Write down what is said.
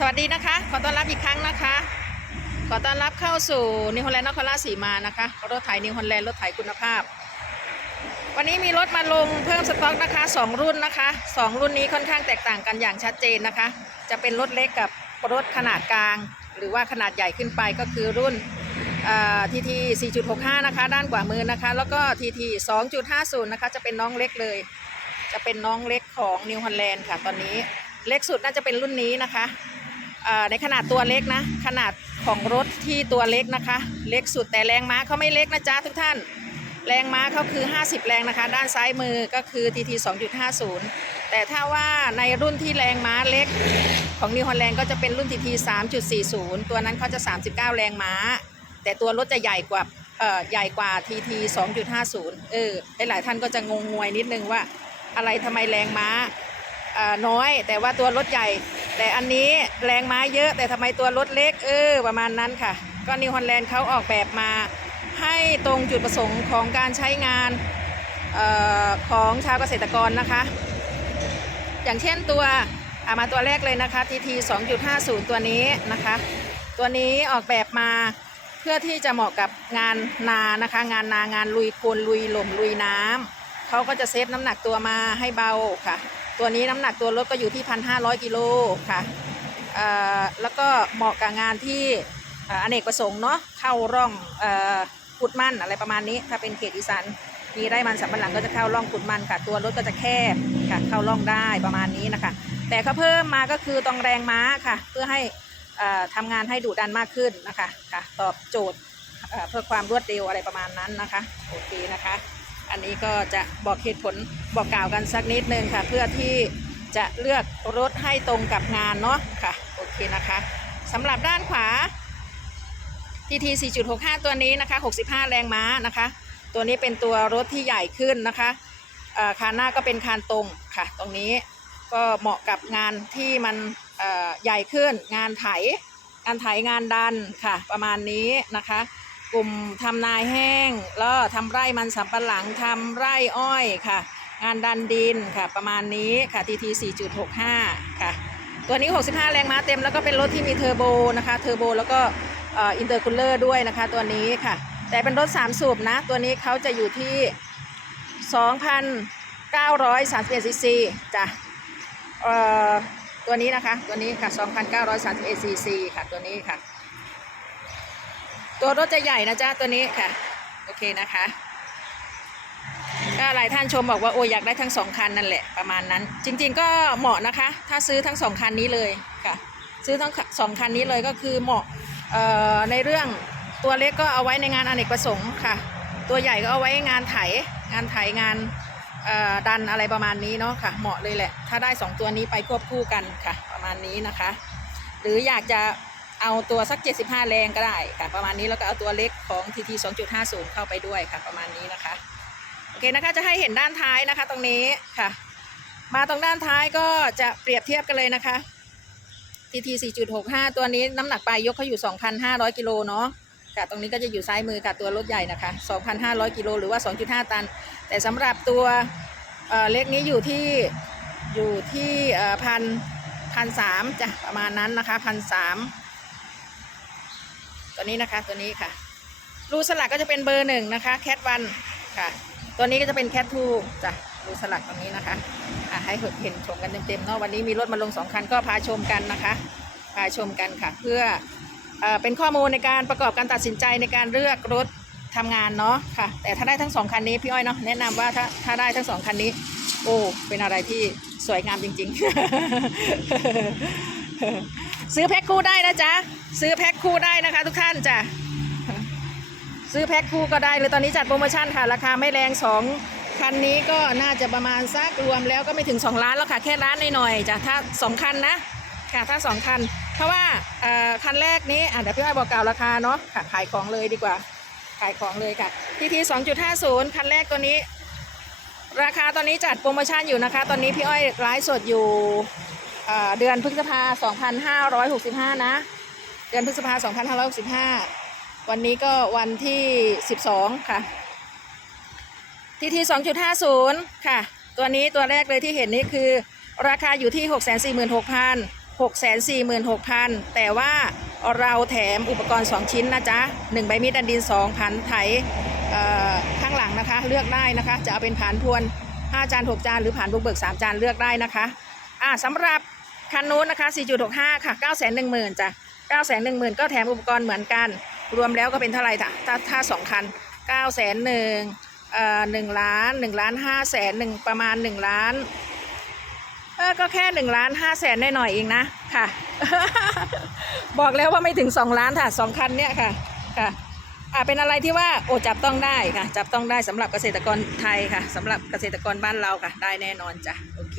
สวัสดีนะคะ ขอต้อนรับอีกครั้งนะคะ ขอต้อนรับเข้าสู่นิวฮอลแลนด์นครราชสีมานะคะ รถไถนิวฮอลแลนด์รถไถคุณภาพ วันนี้มีรถมาลงเพิ่มสต็อกนะคะสองรุ่นนะคะสองรุ่นนี้ค่อนข้างแตกต่างกันอย่างชัดเจนนะคะ จะเป็นรถเล็กกับรถขนาดกลาง หรือว่าขนาดใหญ่ขึ้นไปก็คือรุ่นทีที 4.65 นะคะ ด้านขวามือนะคะ แล้วก็ทีที 2.50 นะคะ จะเป็นน้องเล็กเลย จะเป็นน้องเล็กของนิวฮอลแลนด์ค่ะ ตอนนี้ เล็กสุดน่าจะเป็นรุ่นนี้นะคะ ในขนาดตัวเล็กนะ ขนาดของรถที่ตัวเล็กนะคะ เล็กสุดแต่แรงม้าเขาไม่เล็กนะจ๊ะทุกท่าน แรงม้าเขาคือ 50 แรงนะคะ ด้านซ้ายมือก็คือ TT 2.50 แต่ถ้าว่าในรุ่นที่แรงม้าเล็กของนิวฮอลแลนด์ก็จะเป็นรุ่น TT 3.40 ตัวนั้นเขาจะ 39 แรงม้า แต่ตัวรถจะใหญ่กว่าใหญ่กว่า TT 2.50 เออหลายท่านก็จะงงงวยนิดนึงว่า อะไรทำไมแรงม้าน้อย แต่ว่าตัวรถใหญ่ แต่อันนี้แรงม้าเยอะแต่ทำไมตัวรถเล็กเออประมาณนั้นค่ะ ก็นิวฮอลแลนด์เขาออกแบบมา ให้ตรงจุดประสงค์ของการใช้งานออของชาวเกษตรกรนะคะ อย่างเช่นตัวอามาตัวแรกเลยนะคะ TT 2.50 ตัวนี้นะคะ ตัวนี้ออกแบบมาเพื่อที่จะเหมาะกับงานนานะคะ งานนางานลุยโคลนลุยหล่มลุยน้ำเขาก็จะเซฟน้ำหนักตัวมาให้เบาค่ะ ตัวนี้น้ำหนักตัวรถก็อยู่ที่ 1,500 กิโลค่ะแล้วก็เหมาะกับงานที่อเนกประสงค์เนาะเข้าร่องขุดมันอะไรประมาณนี้ ถ้าเป็นเขตอีสานมีไร่มันสำปะหลังก็จะเข้าร่องขุดมันค่ะ ตัวรถก็จะแคบค่ะเข้าร่องได้ประมาณนี้นะคะ แต่เขาเพิ่มมาก็คือตรงแรงม้าค่ะ เพื่อให้เอ่อทำงานให้ดุดันมากขึ้นนะคะค่ะ ตอบโจทย์เพื่อความรวดเร็วอะไรประมาณนั้นนะคะ โอเคนะคะ อันนี้ก็จะบอกเหตุผลบอกกล่าวกันสักนิดนึงค่ะ เพื่อที่จะเลือกรถให้ตรงกับงานเนาะค่ะโอเคนะคะสำหรับด้านขวา TT 4.65 ตัวนี้นะคะ 65 แรงม้านะคะ ตัวนี้เป็นตัวรถที่ใหญ่ขึ้นนะคะคานหน้าก็เป็นคานตรงค่ะ ตรงนี้ก็เหมาะกับงานที่มันใหญ่ขึ้น งานไถ งานไถงานดันค่ะ ประมาณนี้นะคะ กลุ่มทำนาแห้ง แล้วทำไร่มันสำปะหลังทำไร่อ้อยค่ะ งานดันดินค่ะ ประมาณนี้ค่ะ TT 4.65 ค่ะ ตัวนี้ 65 แรงม้าเต็มแล้วก็เป็นรถที่มีเทอร์โบนะคะ เทอร์โบแล้วก็อินเตอร์คูลเลอร์ด้วยนะคะ ตัวนี้ค่ะ แต่เป็นรถ 3 สูบนะ ตัวนี้เขาจะอยู่ที่ 2,931ซีซีจ้ะเอ่อตัวนี้นะคะ ตัวนี้ค่ะ 2,931ซีซีค่ะ ตัวนี้ค่ะ ตัวรถจะใหญ่นะจ๊ะตัวนี้ค่ะ โอเคนะคะก็หลายท่านชมบอกว่าโอ้ยอยากได้ทั้งสองคันนั่นแหละประมาณนั้น จริงๆก็เหมาะนะคะ ถ้าซื้อทั้งสองคันนี้เลยค่ะ ซื้อทั้งสองคันนี้เลยก็คือเหมาะในเรื่องตัวเล็กก็เอาไว้ในงานอเนกประสงค์ค่ะ ตัวใหญ่ก็เอาไว้งานไถงานไถงานดันอะไรประมาณนี้เนาะค่ะ เหมาะเลยแหละ ถ้าได้สองตัวนี้ไปควบคู่กันค่ะ ประมาณนี้นะคะ หรืออยากจะ เอาตัวสัก 75 แรงก็ได้ค่ะ ประมาณนี้แล้วก็เอาตัวเล็กของ TT 2.50 เข้าไปด้วยค่ะ ประมาณนี้นะคะ โอเคนะคะจะให้เห็นด้านท้ายนะคะ ตรงนี้ค่ะ มาตรงด้านท้ายก็จะเปรียบเทียบกันเลยนะคะ TT 4.65 ตัวนี้น้ำหนักปลายยกเขาอยู่ 2,500 กิโลเนาะค่ะตรงนี้ก็จะอยู่ซ้ายมือกับตัวรถใหญ่นะคะ 2,500 กิโลหรือว่า 2.5 ตัน แต่สำหรับตัวเออเล็กนี้อยู่ที่อยู่ที่เออพันพันสามจ้ะประมาณนั้นนะคะพันสาม ตัวนี้นะคะตัวนี้ค่ะ รูสลักก็จะเป็นเบอร์หนึ่งนะคะแคทวันค่ะ ตัวนี้ก็จะเป็นแคททูจ้ะรูสลักตรงนี้นะคะอะให้เห็นชมกันเต็มๆเนาะวันนี้มีรถมาลงสองคันก็พาชมกันนะคะ พาชมกันค่ะ เพื่อเอ่อเป็นข้อมูลในการประกอบการตัดสินใจในการเลือกรถทำงานเนาะค่ะ แต่ถ้าได้ทั้งสองคันนี้พี่อ้อยเนาะแนะนำว่าถ้าถ้าได้ทั้งสองคันนี้ โอ้เป็นอะไรที่สวยงามจริง ๆ ซื้อแพ็คคู่ได้นะจ๊ะ ซื้อแพ็คคู่ได้นะคะ ทุกท่านจ้ะซื้อแพ็คคู่ก็ได้เลยตอนนี้จัดโปรโมชั่นค่ะ ราคาไม่แรง2คันนี้ก็น่าจะประมาณสักรวมแล้วก็ไม่ถึง 2 ล้านแล้วค่ะแค่ล้านหน่อยๆจ้ะถ้า2คันนะค่ะถ้า2คัน เพราะว่าคันแรกนี้อะเดี๋ยวพี่อ้อยบอกกล่าวราคาเนาะค่ะขายของเลยดีกว่า ขายของเลยค่ะทีที2.50คันแรกตัวนี้ ราคาตอนนี้จัดโปรโมชั่นอยู่นะคะ ตอนนี้พี่อ้อยไลฟ์สดอยู่เอ่เดือนพฤษภา2565นะ เดือนพฤษภา2565วันนี้ก็วันที่12ค่ะทีที2.50ค่ะ ตัวนี้ตัวแรกเลยที่เห็นนี่คือราคาอยู่ที่646,000 646,000แต่ว่าเราแถมอุปกรณ์2ชิ้นนะจ๊ะ1ใบมีดอันดิน2ผันไถ่ข้างหลังนะคะ เลือกได้นะคะ จะเอาเป็นผานพวน5จาน6จานหรือผานบุกเบิก3จานเลือกได้นะคะ อ่าสำหรับคันนู้นนะคะ 4.65 ค่ะ 910,000จ้ะ 910,000 ก็แถมอุปกรณ์เหมือนกัน รวมแล้วก็เป็นเท่าไหร่ถ้าถ้าถ้าสองคัน901,000เอ่อ1ล้าน1ล้าน5แสนหนึ่งประมาณ1ล้านเออก็แค่หนึ่งล้านห้าแสนหน่อยเองนะค่ะ บอกแล้วว่าไม่ถึงสองล้านค่ะสองคันเนี่ยค่ะค่ะอ่าเป็นอะไรที่ว่าโอจับต้องได้ค่ะ จับต้องได้สำหรับเกษตรกรไทยค่ะสำหรับเกษตรกรบ้านเราค่ะ ได้แน่นอนจ้ะโอเค